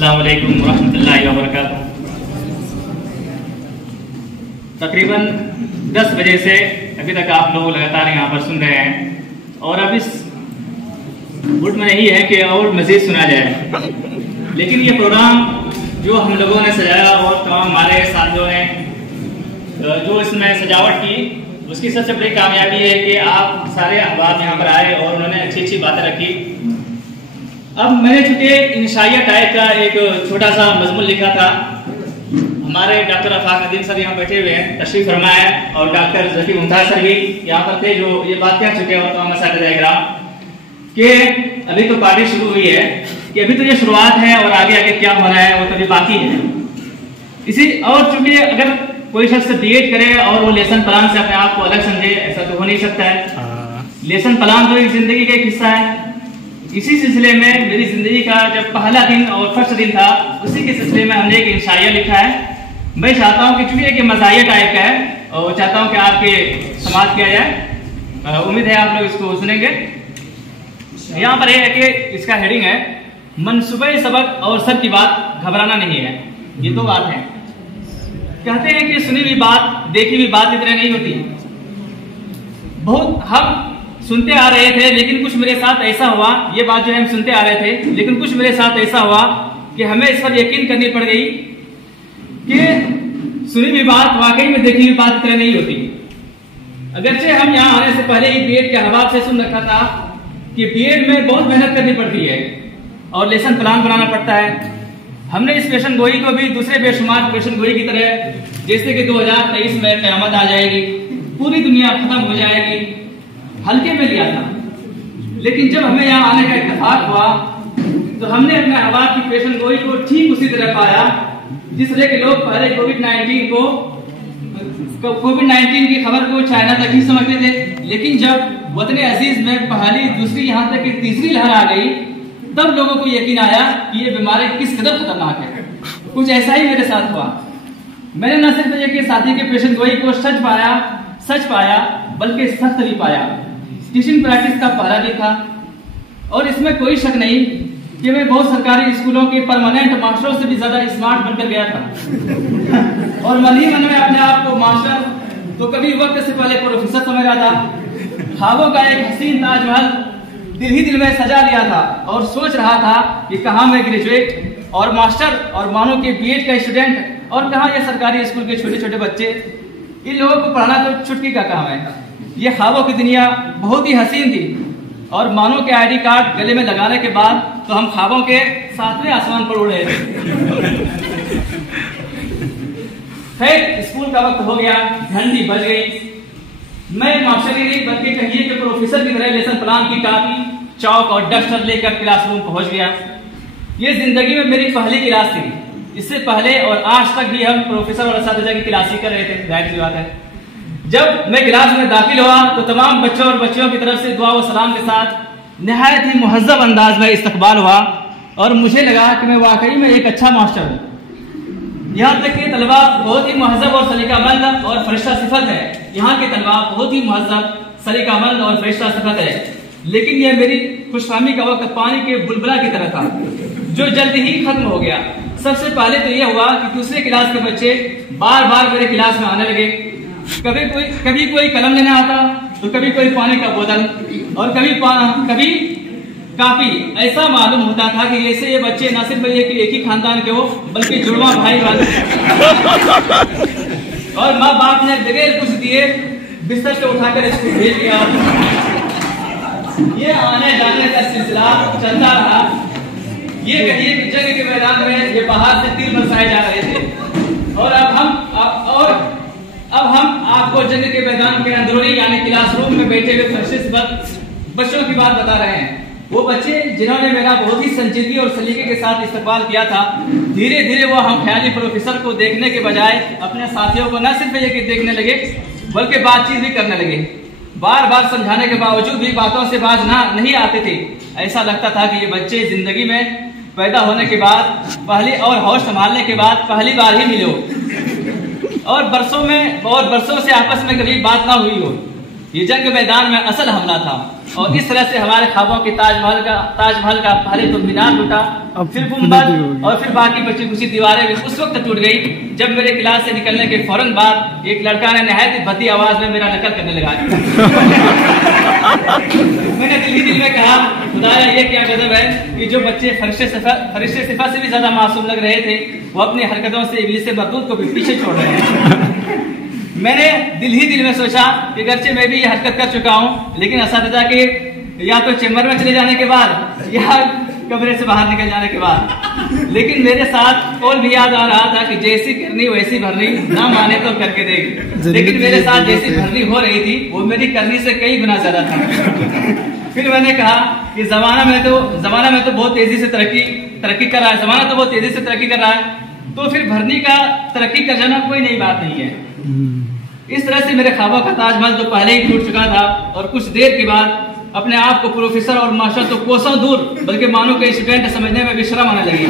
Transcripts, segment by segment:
अस्सलाम वालेकुम रहमतुल्लाहि व बरकातुहू। तकरीबन 10 बजे से अभी तक आप लोग लगातार यहाँ पर सुन रहे हैं और अब इस मूड में नहीं है कि और मज़ीद सुना जाए, लेकिन ये प्रोग्राम जो हम लोगों ने सजाया और तमाम हमारे साथियों ने जो इसमें सजावट की, उसकी सबसे बड़ी कामयाबी है कि आप सारे अहबाब यहाँ पर आए और उन्होंने अच्छी अच्छी बातें रखी। अब मैंने चूँकि इंशाइया टाइप का एक छोटा सा मजमून लिखा था, हमारे डॉक्टर आफाक नदीम सर यहाँ बैठे हुए हैं, तशरीफ फरमाए, और डॉक्टर जकी मुमताज सर भी यहाँ पर थे, जो ये बात कह चुके हैं तमाम असातिज़ा कि अभी तो पार्टी शुरू हुई है, कि अभी तो ये शुरुआत है और आगे आगे क्या होना है वो तो अभी बाकी है। इसी और चूंकि अगर कोई शख्स बीएड करे और वो लेसन प्लान से अपने आप को अलग समझे, ऐसा तो हो नहीं सकता है। लेसन प्लान तो एक जिंदगी का एक हिस्सा है। इसी सिलसिले में मेरी जिंदगी का जब पहला दिन और फर्स्ट दिन था, उसी के सिलसिले में हमने एक इंशाइया लिखा है। मैं चाहता हूँ कि चूंकि एक मज़ाहिया टाइप का है और चाहता हूँ कि आपके समाप्त किया जाए। उम्मीद है आप लोग इसको सुनेंगे। यहाँ पर यह है कि इसका हेडिंग है मनसूबे सबक और सर की बात घबराना नहीं है। ये दो बात है। कहते हैं कि सुनी हुई बात देखी हुई बात इतनी नहीं होती। बहुत हम सुनते आ रहे थे, लेकिन कुछ मेरे साथ ऐसा हुआ, ये बात जो है हम सुनते आ रहे थे, लेकिन कुछ मेरे साथ ऐसा हुआ कि हमें इस पर यकीन करनी पड़ गई कि सुनी हुई बात वाकई में देखी हुई बात इतनी नहीं होती। अगरचे हम यहाँ आने से पहले ही बीएड के हवाब से सुन रखा था कि बीएड में बहुत मेहनत करनी पड़ती है और लेसन प्लान बनाना पड़ता है। हमने इस पेशन गोई को भी दूसरे बेशुमार पेशन गोई की तरह, जैसे कि 2023 में क़यामत आ जाएगी, पूरी दुनिया खत्म हो जाएगी, हल्के में लिया था। लेकिन जब हमें यहाँ आने का इत्तेफाक हुआ तो हमने अपने अहबाब की पेशन गोई को ठीक उसी तरह पाया जिस तरह के लोग पहले कोविड-19 की खबर को चाइना तक ही समझते थे, लेकिन जब वतने अजीज में पहली, दूसरी, यहाँ तक कि तीसरी लहर आ गई, तब लोगों को यकीन आया कि ये बीमारी किस कदर खतरनाक है। कुछ ऐसा ही मेरे साथ हुआ। मैंने न सिर्फ ये कि साथी के पेशन गोई को सच पाया बल्कि सख्त भी पाया। टीचिंग प्रैक्टिस का पहरा भी था और इसमें कोई शक नहीं कि मैं बहुत सरकारी स्कूलों के परमानेंट मास्टरों से भी ज्यादा स्मार्ट बनकर गया था और मन ही मन में अपने आप को मास्टर तो कभी वक्त से पहले प्रोफेसर समझ रहा था। ख्वाबों का एक हसीन ताजमहल दिल ही दिल में सजा लिया था और सोच रहा था कि कहाँ मैं ग्रेजुएट और मास्टर और मानो के बीएड का स्टूडेंट और कहाँ ये सरकारी स्कूल के छोटे छोटे बच्चे, इन लोगों को पढ़ाना तो छुटकी का काम है। ये ख्वाबों की दुनिया बहुत ही हसीन थी और मानो के आईडी कार्ड गले में लगाने के बाद तो हम ख्वाबों के 7वें आसमान पर उड़ रहे थे। खैर, स्कूल का वक्त हो गया, घंटी बज गई। मैं मास्टर ही नहीं बल्कि कहिए कि प्रोफेसर की तरह लेसन प्लान की कापी, चौक और डस्टर लेकर क्लासरूम पहुंच गया। ये जिंदगी में मेरी पहली क्लास थी। इससे पहले और आज तक भी हम प्रोफेसर और असातिज़ा की क्लास ही कर रहे थे, जाहिर सी बात है। जब मैं क्लास में दाखिल हुआ तो तमाम बच्चों और बच्चियों की तरफ से दुआ व सलाम के साथ निहायत ही मुहज़्ज़ब अंदाज में इस्तकबाल हुआ और मुझे लगा कि मैं वाकई में एक अच्छा मास्टर हूँ। यहाँ तक कि तलबा बहुत ही मुहज़्ज़ब और सलीकामंद और फरिश्ता सिफत है। यहाँ के तलबा बहुत ही मुहज़्ज़ब, सलीकामंद और फरिश्ता सिफत है। लेकिन यह मेरी खुशफहमी का वक्त पानी के बुलबुला की तरह था जो जल्द ही खत्म हो गया। सबसे पहले तो यह हुआ कि दूसरे क्लास के बच्चे बार बार मेरे क्लास में आने लगे। कभी कोई कलम लेना आता तो कभी कोई पानी का बोतल और कभी कापी। ऐसा मालूम होता था कि ऐसे ये बच्चे न सिर्फ एक ही खानदान के हो बल्कि जुड़वा भाई वाले। और माँ बाप ने बगैर कुछ दिए बिस्तर से उठाकर स्कूल भेज दिया। ये आने जाने का सिलसिला चलता रहा। ये कहिए कि जंग के मैदान में ये बाहर से तीर बरसाए जा रहे थे और अब हम आपको जंग के मैदान के अंदरूनी यानी क्लासरूम में बैठे हुए फरिश्ते बच्चों की बात बता रहे हैं। वो बच्चे जिन्होंने मेरा बहुत ही संजीदगी और सलीके के साथ इस्तकबाल किया था, धीरे धीरे वो हम ख्याली प्रोफेसर को देखने के बजाय अपने साथियों को न सिर्फ ये कि देखने लगे बल्कि बातचीत भी करने लगे। बार बार समझाने के बावजूद भी बातों से बाज नहीं आते थे। ऐसा लगता था कि ये बच्चे जिंदगी में पैदा होने के बाद पहली और होश संभालने के बाद पहली बार ही मिले हो और बरसों से आपस में कभी बात ना हुई हो। ये जंग मैदान में असल हमला था। और इस तरह से हमारे ख्वाबों की ताजमहल का पहले तो मीनार टूटा, फिर गुंबद और फिर बाकी बची कुछ दीवारें भी उस वक्त टूट गई जब मेरे क्लास से निकलने के फौरन बाद एक लड़का ने नहायत ही भद्दी आवाज में मेरा नकल करने लगा। मैंने दिल में कहा, खुदाया ये क्या गजब है कि जो बच्चे फरिश्ते सिफा से भी ज्यादा मासूम लग रहे थे वो अपनी हरकतों से इब्लीस मरदूद को भी पीछे छोड़ रहे हैं। मैंने दिल में सोचा कि गर्चे मैं भी ये हरकत कर चुका हूँ, लेकिन असातिज़ा के या तो चेम्बर में चले जाने के बाद या कमरे से बाहर निकल जाने के बाद। लेकिन मेरे साथ और भी याद आ रहा था कि जैसी करनी वैसी भरनी, ना माने तो करके देख। लेकिन मेरे साथ जैसी भरनी हो रही थी वो मेरी करनी से कई गुना ज्यादा था। फिर मैंने कहा कि जमाना में तो बहुत तेजी से तरक्की कर रहा है, जमाना तो बहुत तेजी से तरक्की कर रहा है, तो फिर भरनी का तरक्की कर जाना कोई नई बात नहीं है। इस तरह से मेरे ख्वाबों का ताजमहल जो पहले ही टूट चुका था और कुछ देर के बाद अपने आप को प्रोफेसर और मास्टर तो कोसों दूर बल्कि मानो के स्टूडेंट समझने में भी शर्म आने लगी।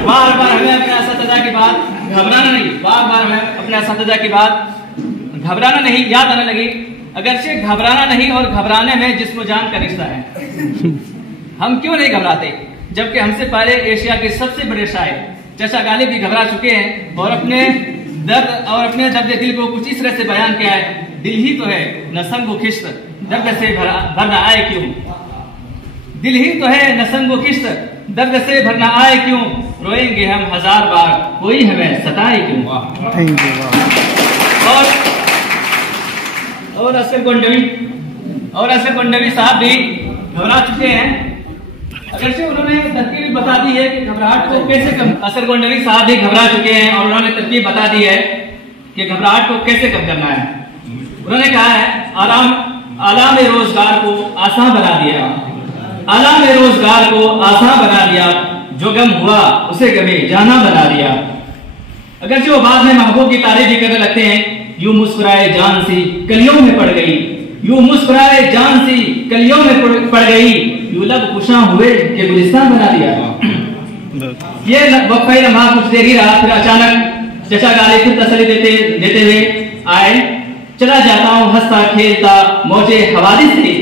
बार बार हमें अपने असतजा की बात घबराना नहीं, बार बार हमें अपने असतजा की बात घबराना नहीं याद आने लगी। अगरचे घबराना नहीं और घबराने में जिस्म जान का रिश्ता है। हम क्यों नहीं घबराते जबकि हमसे पहले एशिया के सबसे बड़े शायर चाचा गालिब भी घबरा चुके हैं और अपने दर्द दिल को कुछ इस तरह से बयान किया है, दिल ही तो है न संग खिश्त दर्द से भरना आए क्यों, दिल ही तो है न संग खिश्त दर्द से भरना आए क्यों, रोएंगे हम 1000 बार कोई हमें सताए क्यों। और असर गोंडवी साहब भी घबरा चुके हैं। अगरचे उन्होंने तरकीब बता दी है कि घबराहट को कैसे कम, असर गोंडवी साहब भी घबरा चुके हैं और उन्होंने तरकीब बता दी है कि घबराहट को कैसे कम करना है। उन्होंने कहा है आलाम रोजगार को आसान बना दिया, आलाम रोजगार को आसान बना दिया, जो गम हुआ उसे गमे जाना बना दिया। अगरचे वो बाद में महबूब की तारीफ भी करने लगते हैं, यूं मुस्कुराए जान सी कलियों में पड़ गई, यूं मुस्कुराए जान सी कलियों में पड़ गई, यूं लब खुशा हुए कि गुलिस्तान बना दिया। ये वक्फा लम्हा कुछ देर ही रहा, फिर अचानक चचा गालिब फिर तसल्ली देते हुए आए, चला जाता हूँ हंसता खेलता मौजे हवादिस से,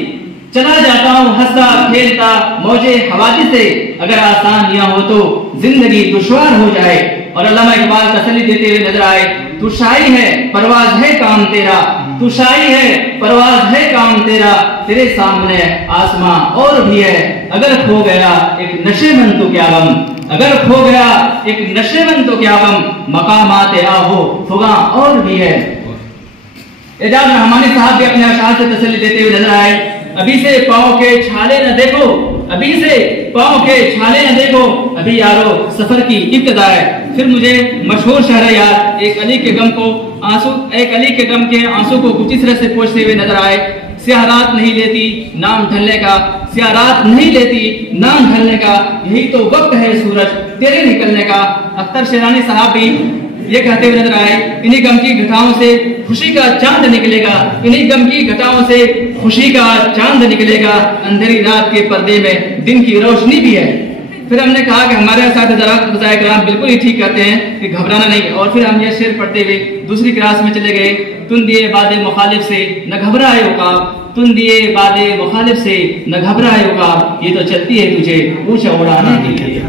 चला जाता हूँ हंसता खेलता मौजे हवादिस से, अगर आसानियां हो तो जिंदगी दुश्वार हो जाए। और अल्लामा इकबाल तसल्ली देते हुए नजर आए, तू शाही है परवाज है काम तेरा, तू शाही है परवाज है काम तेरा, तेरे सामने आसमां और भी है, अगर खो गया एक नशेमंद तो क्या गम, अगर खो गया एक नशेमंद तो क्या गम, मकामात आहो फुगा और भी है। एजाज रहमानी साहब भी अपने अशार से तसल्ली देते हुए नजर आए, अभी से पाँव के छाले न देखो, अभी से पाँव के छाले न देखो, अभी यारो सफर की इब्तिदा है। फिर मुझे मशहूर शहर याद एक अली के गम के आंसू को कुछ इस तरह से पोंछते हुए नजर आए, स्याह रात नहीं लेती नाम ढलने का, स्याह रात नहीं लेती नाम ढलने का, यही तो वक्त है सूरज तेरे निकलने का। अख्तर शेरानी साहब भी ये कहते हुए नजर आए, इन्हीं गम की घटाओं से खुशी का चांद निकलेगा, इन्हीं गम की घटाओं से खुशी का चांद निकलेगा, अंधेरी रात के पर्दे में दिन की रोशनी भी है। फिर हमने कहा कि हमारे साथ कराम बिल्कुल ही ठीक कहते हैं कि घबराना नहीं। और फिर हम ये शेर पढ़ते हुए दूसरी क्लास में चले गए, तुम दिए बादे मुखालिफ से न घबराए उकाब, तुम दिए बादे मुखालिफ से न घबराए उकाब, ये तो चलती है तुझे ऊंचा उड़ाने के लिए।